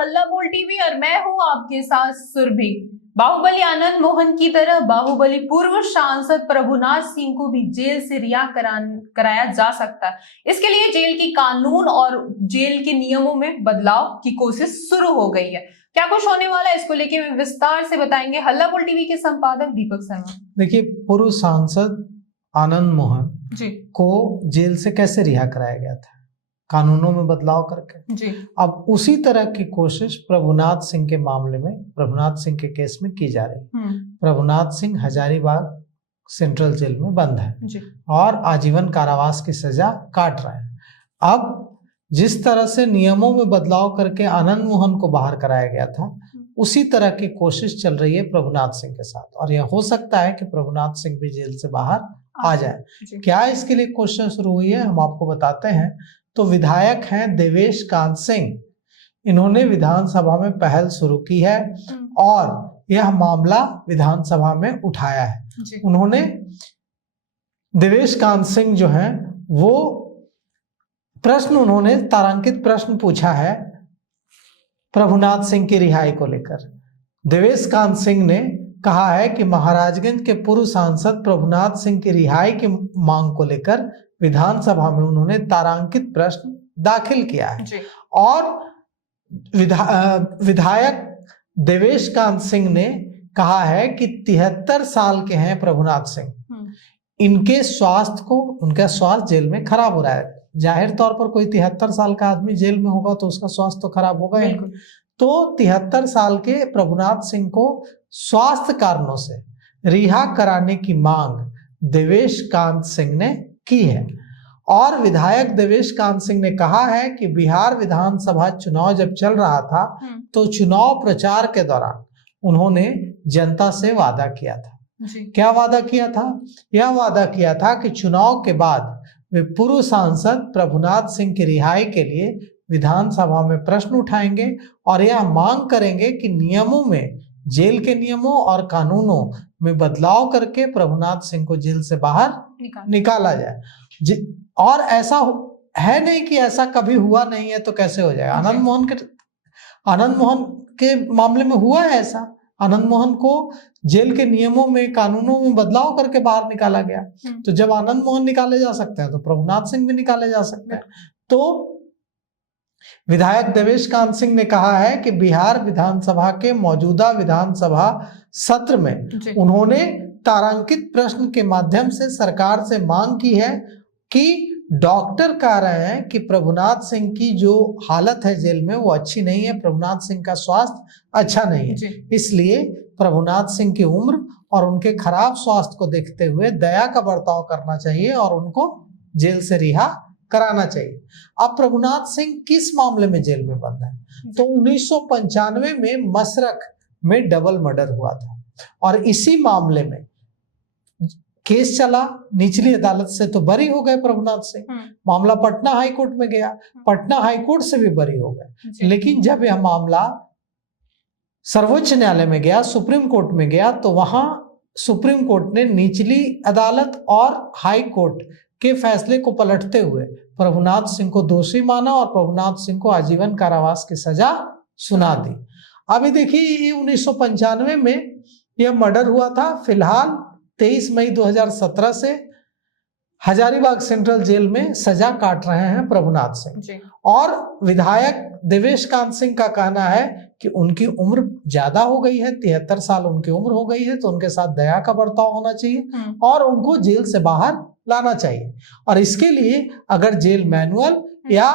हल्ला बोल टीवी और मैं हूं आपके साथ सुरभि। बाहुबली आनंद मोहन की तरह बाहुबली पूर्व सांसद प्रभुनाथ सिंह को भी जेल से रिहा कराया जा सकता है। इसके लिए जेल की कानून और जेल के नियमों में बदलाव की कोशिश शुरू हो गई है। क्या कुछ होने वाला है, इसको लेके विस्तार से बताएंगे हल्ला बोल टीवी के संपादक दीपक शर्मा। देखिए, पूर्व सांसद आनंद मोहन जी को जेल से कैसे रिहा कराया गया था, कानूनों में बदलाव करके। जी अब उसी तरह की कोशिश प्रभुनाथ सिंह के मामले में, प्रभुनाथ सिंह के केस में की जा रही है। प्रभुनाथ सिंह हजारीबाग सेंट्रल जेल में बंद है जी और आजीवन कारावास की सजा काट रहे हैं। अब जिस तरह से नियमों में बदलाव करके आनंद मोहन को बाहर कराया गया था, उसी तरह की कोशिश चल रही है प्रभुनाथ सिंह के साथ, और यह हो सकता है कि प्रभुनाथ सिंह भी जेल से बाहर आ जाए। क्या इसके लिए कोशिश शुरू हुई है, हम आपको बताते हैं। तो विधायक हैं देवेश कांत सिंह, इन्होंने विधानसभा में पहल शुरू की है और यह मामला विधानसभा में उठाया है। उन्होंने, देवेश कांत सिंह जो हैं वो उन्होंने तारांकित प्रश्न पूछा है प्रभुनाथ सिंह की रिहाई को लेकर। देवेश कांत सिंह ने कहा है कि महाराजगंज के पूर्व सांसद प्रभुनाथ सिंह की रिहाई की मांग को लेकर विधानसभा में उन्होंने तारांकित प्रश्न दाखिल किया है और विधायक देवेश कांत सिंह ने कहा है कि 73 साल के हैं प्रभुनाथ सिंह, इनके स्वास्थ्य को, उनका स्वास्थ्य जेल में खराब हो रहा है। जाहिर तौर पर कोई 73 साल का आदमी जेल में होगा तो उसका स्वास्थ्य तो खराब होगा ही। तो 73 साल के प्रभुनाथ सिंह को स्वास्थ्य कारणों से रिहा कराने की मांग देवेश कांत सिंह ने की है। और विधायक देवेश कांत सिंह ने कहा है कि बिहार विधानसभा चुनाव जब चल रहा था तो चुनाव प्रचार के दौरान उन्होंने जनता से वादा किया था। क्या वादा किया था? यह वादा किया था कि चुनाव के बाद वे पूर्व सांसद प्रभुनाथ सिंह की रिहाई के लिए विधानसभा में प्रश्न उठाएंगे और यह मांग करेंगे कि नियमों में, जेल के नियमों और कानूनों में बदलाव करके प्रभुनाथ सिंह को जेल से बाहर निकाला जाए। और ऐसा है नहीं कि ऐसा कभी हुआ नहीं है तो कैसे हो जाएगा। आनंद मोहन के मामले में हुआ है ऐसा। आनंद मोहन को जेल के नियमों में, कानूनों में बदलाव करके बाहर निकाला गया। तो जब आनंद मोहन निकाले जा सकते हैं तो प्रभुनाथ सिंह भी निकाले जा सकते हैं। तो विधायक देवेश कांत सिंह ने कहा है कि बिहार विधानसभा के मौजूदा विधानसभा सत्र में उन्होंने तारांकित प्रश्न के माध्यम से सरकार से मांग की है कि डॉक्टर कह रहे हैं कि प्रभुनाथ सिंह की जो हालत है जेल में वो अच्छी नहीं है, प्रभुनाथ सिंह का स्वास्थ्य अच्छा नहीं है, इसलिए प्रभुनाथ सिंह की उम्र और उनके खराब स्वास्थ्य को देखते हुए दया का बर्ताव करना चाहिए और उनको जेल से रिहा कराना चाहिए। अब प्रभुनाथ सिंह किस मामले में जेल में बंद है? तो 1995 में मसरख में डबल मर्डर हुआ था और इसी मामले में केस चला, निचली अदालत से तो बरी हो गए प्रभुनाथ सिंह। मामला पटना हाई कोर्ट में गया, पटना हाई कोर्ट से भी बरी हो गए। लेकिन जब यह मामला सर्वोच्च न्यायालय में गया, सुप्रीम कोर्ट में गया, तो वहां सुप्रीम कोर्ट ने निचली अदालत और हाई कोर्ट के फैसले को पलटते हुए प्रभुनाथ सिंह को दोषी माना और प्रभुनाथ सिंह को आजीवन कारावास की सजा सुना दी। अभी देखिए, ये 1995 में यह मर्डर हुआ था। फिलहाल 23 मई 2017 से हजारीबाग सेंट्रल जेल में सजा काट रहे हैं प्रभुनाथ सिंह। और विधायक देवेश कांत सिंह का कहना है कि उनकी उम्र ज्यादा हो गई है, 73 साल उनकी उम्र हो गई है, तो उनके साथ दया का बर्ताव होना चाहिए और उनको जेल से बाहर लाना चाहिए। और इसके लिए अगर जेल मैनुअल या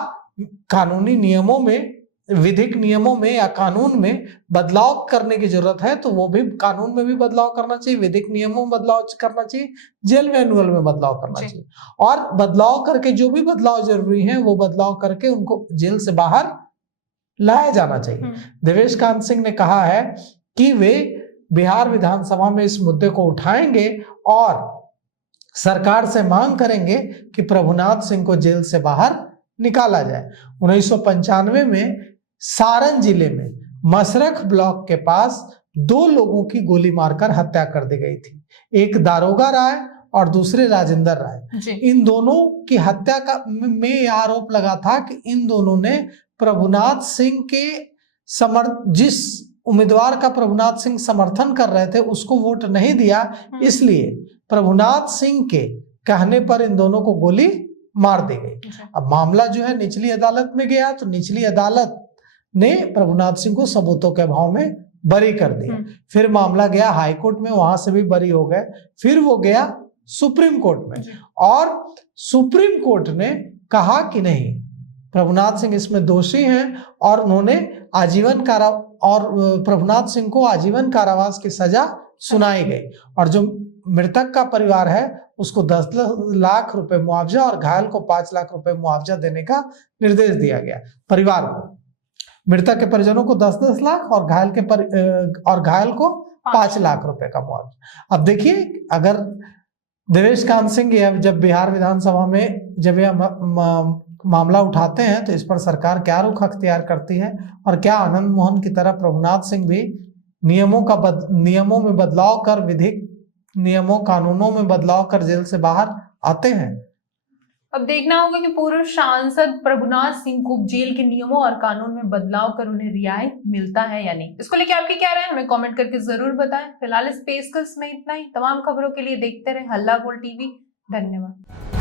कानूनी नियमों में, विधिक नियमों में या कानून में बदलाव करने की जरूरत है तो वो भी कानून में भी बदलाव करना चाहिए, विधिक नियमों में बदलाव करना चाहिए, जेल मैनुअल में बदलाव करना चाहिए और बदलाव करके जो भी बदलाव जरूरी है वो बदलाव करके उनको जेल से बाहर लाया जाना चाहिए। देवेश कांत सिंह ने कहा है कि वे बिहार विधानसभा में इस मुद्दे को उठाएंगे और सरकार से मांग करेंगे कि प्रभुनाथ सिंह को जेल से बाहर निकाला जाए। 1995 में सारण जिले में मसरख ब्लॉक के पास 2 लोगों की गोली मारकर हत्या कर दी गई थी। एक दारोगा राय और दूसरे राजेंद्र राय। इन दोनों की हत्या का में आरोप लगा था कि इन दोनों ने प्रभुनाथ सिंह के जिस उम्मीदवार का प्रभुनाथ सिंह समर्थन कर रहे थे उसको वोट नहीं दिया, इसलिए प्रभुनाथ सिंह के कहने पर इन दोनों को गोली मार दी गई। अब मामला जो है निचली अदालत में गया, तो निचली अदालत ने प्रभुनाथ सिंह को सबूतों के अभाव में बरी कर दिया। फिर मामला गया हाई कोर्ट में, वहां से भी बरी हो गए। फिर वो गया सुप्रीम कोर्ट में, और सुप्रीम कोर्ट ने कहा कि नहीं, प्रभुनाथ सिंह इसमें दोषी हैं, और उन्होंने प्रभुनाथ सिंह को आजीवन कारावास की सजा सुनाई गई। और जो मृतक का परिवार है उसको 10 लाख रुपए मुआवजा और घायल को 5 लाख रुपए मुआवजा देने का निर्देश दिया गया। परिवार को, मृतक के परिजनों को 10-10 लाख और घायल को 5 लाख रुपए का मुआवजा। अब देखिए, अगर देवेश कांत सिंह जब बिहार विधानसभा में जब यह मामला उठाते हैं तो इस पर सरकार क्या रुख अख्तियार करती है, और क्या आनंद मोहन की तरह प्रभुनाथ सिंह भी नियमों में बदलाव कर, विधिक नियमों कानूनों में बदलाव कर जेल से बाहर आते हैं? अब देखना होगा कि पूर्व सांसद प्रभुनाथ सिंह को जेल के नियमों और कानून में बदलाव कर उन्हें रिहाई मिलता है या नहीं। इसको लेकर आपकी क्या राय है, हमें कमेंट करके जरूर बताएं। फिलहाल इस पेशकश में इतना ही। तमाम खबरों के लिए देखते रहे हल्ला बोल टीवी। धन्यवाद।